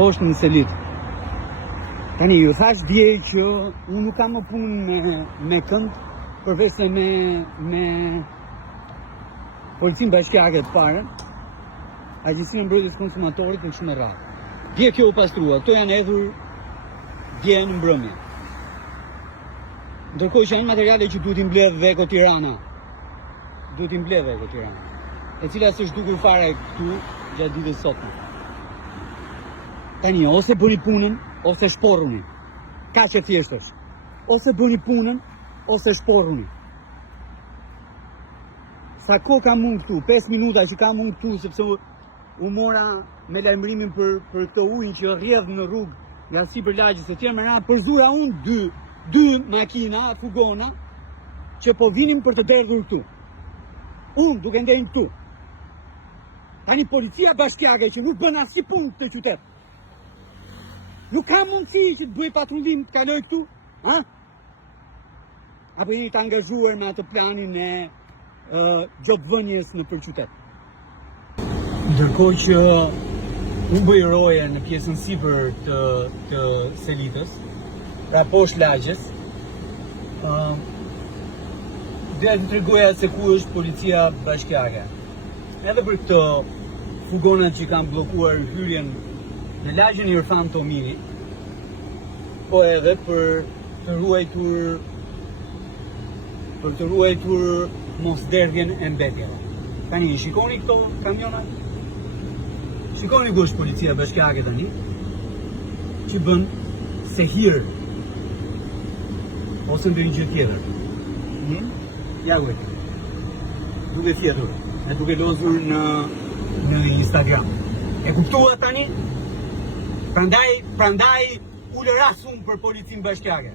poshtë në Selit. Tani, ju thash dje që unë nuk kam më punë me kënd, përveç se me policinë bashkiake të parën, Agjencinë e Mbrojtjes së Konsumatorit në shumë rrallë. Dje kjo u pastrua, këto janë hedhur dje në mbrëmje. Ndërkohë që janë materiale që duhet i mbledh dhe Eko Tirana. Duhet i mbledh Eko Tirana. E cila s'është dukur fare këtu gjatë ditës sotme. Tani, ose bëni punën, ose shporruni. Kaq e thjeshtë është. Ose bëni punën, ose shporruni. Sa kohë kam unë këtu, 5 minuta që kam unë këtu, sepse u mora me lajmërimin për këtë ujin që rrjedh në rrugë nga sipër lagjës së tjerë, më përzura unë dy makina, fugona, që po vinim për të derdhur këtu. Unë duke ndenjë këtu. Tani policia bashkiake që nuk bën asnjë punë të qytet. Nuk ka mundësi që të bëj patrullim të kaloj këtu, ha? Apo jeni të angazhuar me atë planin e gjobvënies në përqytet. Ndërkohë që unë bëj roje në pjesën sipër të Selitës, pra poshtë lagjes, doja të tregoja se ku është policia bashkiake. Edhe për këtë fugonat që kanë bllokuar hyrjen në lagjën Irfan Tomini, po edhe për të ruajtur mosderdhjen e mbetjeve. Tani, shikoni këto kamionat? Shikoni ku është policia bashkiake tani, që bën se hir ose ndonjë gjë tjetër. Ja ku duke thjetur, e duke lozur në Instagram. E kuptua tani? Prandaj ulë rasum për policinë bashkiake.